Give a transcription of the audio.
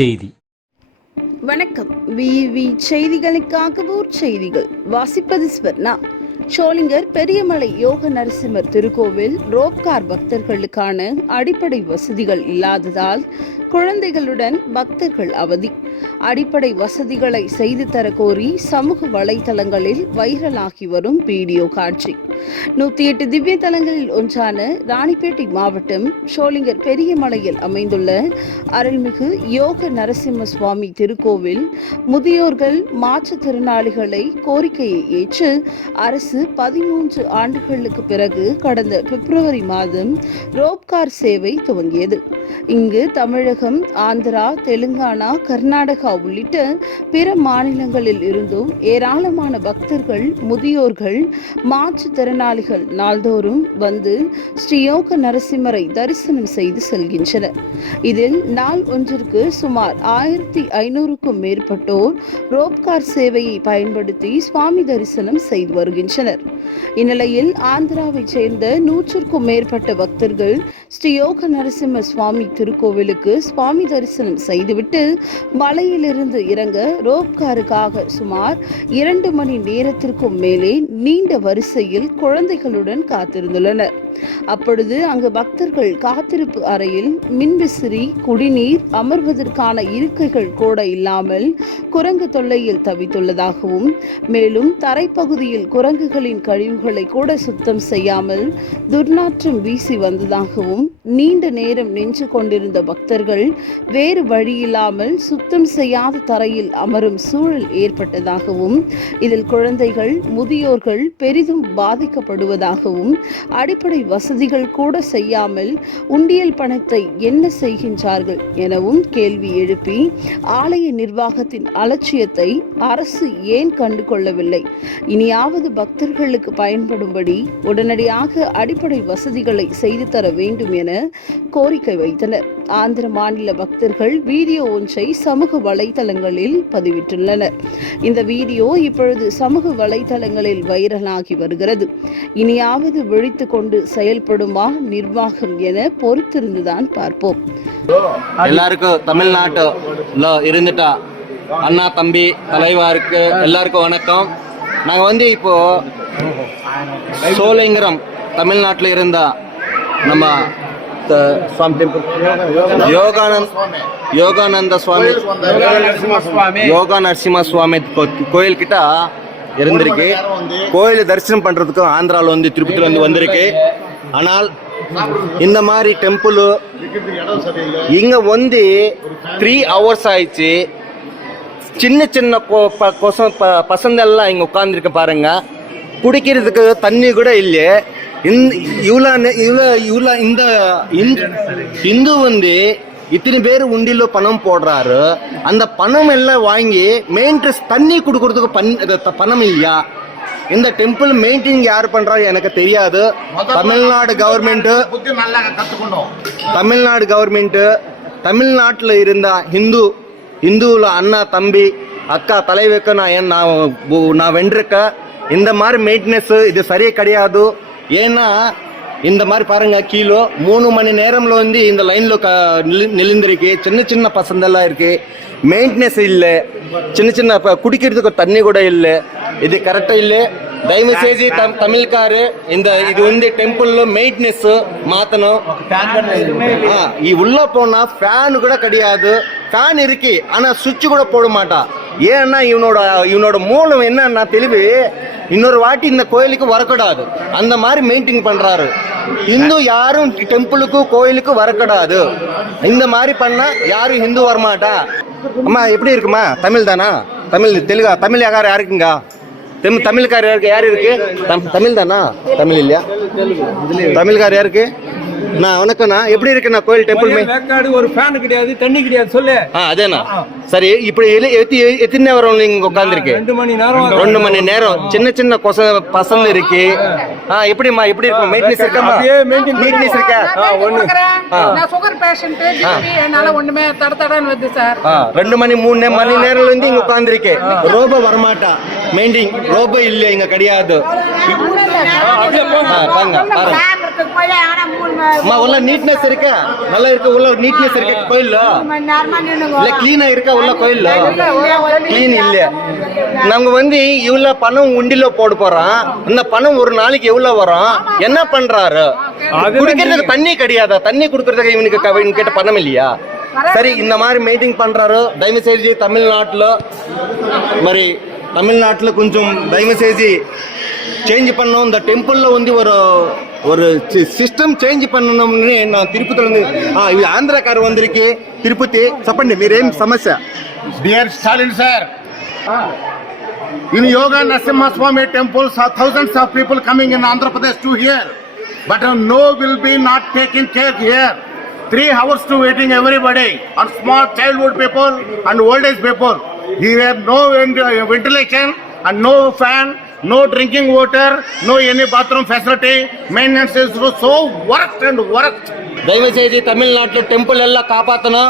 செய்தி. வணக்கம். விவி செய்திகளுக்காக ஊர் செய்திகள். வாசிப்பது ஸ்வர்ணா. சோளிங்கர் பெரியமலை யோக நரசிம்மர் திருக்கோவில் ரோப்கார் பக்தர்களுக்கான அடிப்படை வசதிகள் இல்லாததால் குழந்தைகளுடன் பக்தர்கள் அவதி. அடிப்படை வசதிகளை செய்து தர கோரி சமூக வலைதளங்களில் வைரலாகி வரும் வீடியோ காட்சி. நூத்தி எட்டு திவ்ய தலங்களில் ஒன்றான ராணிப்பேட்டை மாவட்டம் ஷோலிங்கர் பெரியமலையில் அமைந்துள்ள அருள்மிகு யோக நரசிம்ம சுவாமி திருக்கோவில் முதியோர்கள் மாற்றுத்திறனாளிகளை கோரிக்கையை ஏற்று அரசு பதிமூன்று ஆண்டுகளுக்கு பிறகு கடந்த பிப்ரவரி மாதம் ரோப்கார் சேவை துவங்கியது. இங்கு தமிழகம் ஆந்திரா தெலுங்கானா கர்நாடகா உள்ளிட்ட பிற மாநிலங்களில் இருந்தும் ஏராளமான பக்தர்கள் முதியோர்கள் மாற்றுத்திறனாளிகள் நாள்தோறும் வந்து ஸ்ரீயோக நரசிம்மரை தரிசனம் செய்து செல்கின்றனர். இதில் நாள் ஒன்றிற்கு சுமார் ஆயிரத்தி ஐநூறுக்கும் மேற்பட்டோர் ரோப்கார் சேவையை பயன்படுத்தி சுவாமி தரிசனம் செய்து வருகின்றனர். இந்நிலையில் ஆந்திராவைச் சேர்ந்த நூற்றுக்கும் மேற்பட்ட பக்தர்கள் ஸ்ரீயோக நரசிம்ம சுவாமி திருக்கோவிலுக்கு சுவாமி தரிசனம் செய்துவிட்டு மலையிலிருந்து இறங்க ரோப்காருக்காக சுமார் இரண்டு மணி நேரத்திற்கும் மேலே நீண்ட வரிசையில் குழந்தைகளுடன் காத்திருந்துள்ளனர். அப்பொழுது அங்கு பக்தர்கள் காத்திருப்பு அறையில் மின்விசிறி குடிநீர் அமர்வதற்கான இருக்கைகள் கூட இல்லாமல் குரங்கு தொல்லையில் தவித்துள்ளதாகவும் மேலும் தரைப்பகுதியில் குரங்குகளின் கழிவுகளை கூட சுத்தம் செய்யாமல் துர்நாற்றம் வீசி வந்ததாகவும் நீண்ட நேரம் நின்று கொண்டிருந்த பக்தர்கள் வேறு வழியில்லாமல் சுத்தம் செய்யாத தரையில் அமரும் சூழல் ஏற்பட்டதாகவும் இதில் குழந்தைகள் முதியோர்கள் பெரிதும் பாதிக்கப்படுவதாகவும் அடிப்படை வசதிகள் கூட செய்யாமல் உண்டியல் பணத்தை என்ன செய்கின்றார்கள் எனவும் கேள்வி எழுப்பி ஆலய நிர்வாகத்தின் அலட்சியத்தை அரசு ஏன் கண்டு கொள்ளவில்லை இனியாவது பக்தர்களுக்கு பயன்படும்படி உடனடியாக அடிப்படை வசதிகளை செய்து தர வேண்டும் என கோரிக்கை வைத்தனர். ஆந்திர மாநில பக்தர்கள் வீடியோ ஒன்றை சமூக வலைதளங்களில் பதிவிட்டுள்ளனர். இந்த வீடியோ இப்பொழுது சமூக வலைதளங்களில் வைரலாகி வருகிறது. இனியாவது விழித்து கொண்டு செயல்படுமா நிர்வாகம் என பொறுத்திருந்துதான் பார்ப்போம். எல்லாருக்கும் தமிழ்நாட்டுல இருந்துட்டா. அண்ணா தம்பி தலைவாருக்கு எல்லாருக்கும் வணக்கம். நாங்கள் வந்து இப்போ சோலைங்கரம் தமிழ்நாட்டில் இருந்தா நம்ம த- சுவாமி டெம்பிள் யோகானந்த் யோகானந்த சுவாமி யோகா நரசிம்ம சுவாமி கோயில் கிட்ட இருந்திருக்கு. கோயில் தரிசனம் பண்றதுக்கு ஆந்திரால வந்து திருப்பதியில் வந்து வந்திருக்கு. ஆனால் இந்த மாதிரி டெம்பிள் இங்க வந்து த்ரீ ஹவர்ஸ் ஆயிடுச்சு. சின்ன சின்ன கொ- ப- கொச- ப- பசங்கள்லாம் இங்க உட்காந்துருக்க பாருங்க. குடிக்கிறதுக்கு தண்ணி கூட இல்லை. இந்த இவ்வளோ இவ்வளோ இவ்வளோ இந்த இந்து வந்து இத்தனை பேர் உண்டில பணம் போடுறாரு. அந்த பணம் எல்லாம் வாங்கி மெயின்டெனன்ஸ் தண்ணி கொடுக்கறதுக்கு பண் பணம் இல்லையா? இந்த டெம்பிள் மெயின்டைன் யார் பண்றாரு எனக்கு தெரியாது. தமிழ்நாடு கவர்மெண்ட் தமிழ்நாடு கவர்மெண்ட்டு தமிழ்நாட்டில் இருந்த ஹிந்து ஹிந்துவில் அண்ணா தம்பி அக்கா தலைவருக்கு நான் நான் நான் வென்றிருக்கேன். இந்த மாதிரி மெயின்டெனன்ஸ் இது சரியே கிடையாது. ஏன்னா இந்த மாதிரி பாருங்க கீழே மூணு மணி நேரம்ல வந்து இந்த லைன்ல க நிலு- சின்ன சின்ன பசந்தெல்லாம் இருக்கு. மெயின்டெனன்ஸ் இல்லை. சின்ன சின்ன குடிக்கிறதுக்கு தண்ணி கூட இல்லை. இது கரெக்டாக இல்லை. தயவு செய்து தம் தமிழ்காரு இந்த இது வந்து டெம்பிள்ல மெயின்டெனன்ஸ் மாத்தணும். ஆ, இ உள்ள போனா ஃபேன் கூட கிடையாது. ஃபேன் இருக்கு ஆனா சுவிட்ச் கூட போட மாட்டான் ஏன்னா இவனோட இவனோட மூலம் என்னன்னா தெளிவு இன்னொரு வாட்டி இந்த கோயிலுக்கு வரக்கூடாது. அந்த மாதிரி மெயின்டைன் பண்றாரு. இந்து யாரும் டெம்பிளுக்கு கோயிலுக்கு வரக்கூடாது. இந்த மாதிரி பண்ணா யாரும் ஹிந்து வரமாட்டா? அம்மா எப்படி இருக்குமா? தமிழ் தானா? தமிழ் தெலுங்கா தமிழ் யார் யாருக்குங்க தமிழ் தமிழ்கார் யாருக்கு? யார் இருக்கு? தம்- தமிழ் தானா? தமிழ் இல்லையா? தமிழ்கார் யாருக்கு? நான் வணக்கம்ண்ணா. எப்படி இருக்குண்ணா கோயில் டெம்பிள் வேக்காடு ஒரு ஃபேன் கிடையாது தண்ணி கிடையாது சொல்லு. ஆ அதேண்ணா. சரி இப்படி எத்தி எத்தனை நேரம் நீங்க உட்காந்துருக்கு ரெண்டு மணி நேரம் ரெண்டு மணி நேரம். சின்ன சின்ன கொச பசங்க இருக்கு. ஆ எப்படிம்மா எப்படி இருக்கும் மெயின்டெனன்ஸ் இருக்காமா அப்படியே maintain மெயின்டெனன்ஸ் இருக்கா? ஆ, ஒண்ணு. நான் சுகர் பேஷண்ட் என்னால ஒண்ணுமே தட தடன்னு வருது சார். ரெண்டு மணி மூணு மணி நேரம்ல இருந்து இங்க உட்காந்துருக்கு ரோபோ வரமாட்டா. மெயின்டிங் ரோபோ இல்ல இங்க கிடையாது. பாருங்க பாருங்க அம்மா உள்ள நீட்னஸ் இருக்கா நல்லா இருக்க உள்ள நீட்னஸ் இருக்க கோயில்ல இல்ல கிளீனா இருக்கா உள்ள கோயில்ல கிளீன் இல்ல நாங்க வந்து இவ்வளவு பணம் உண்டில போட போறோம் இந்த பணம் ஒரு நாளைக்கு எவ்வளவு வரும் என்ன பண்றாரு குடிக்கிறதுக்கு தண்ணி கிடையாதா தண்ணி குடுக்கறதுக்கு இவனுக்கு இவனுக்கு கிட்ட பணம் இல்லையா சரி இந்த மாதிரி மீட்டிங் பண்றாரு தயவு செஞ்சு தமிழ்நாட்டுல మరి தமிழ்நாட்டுல கொஞ்சம் தயவு செஞ்சு சேஞ்ச் பண்ணணும் இந்த டெம்பிள்ல வந்து ஒரு ஒரு సిస్టమ్ చేంజ్ பண்ணணும்னு நான் తిరుపతిలో ఉంది ఆ, ఇది ఆంధ్రాకారు వందరికి తిరుపతి చెప్పండి మీరేం సమస్య Dear Stalin sir, in Yoga Narasimha Swami temples, are thousands of people coming in Andhra Pradesh to here, but uh, no will be not taken care here. Three hours to waiting everybody, on small childhood people and old age people. Here no vent- uh, ventilation and no drinking water, no any bathroom facility, maintenance is so worked and worked. దయచేసి తమిళనాడులో temple ఎలా కాపాతను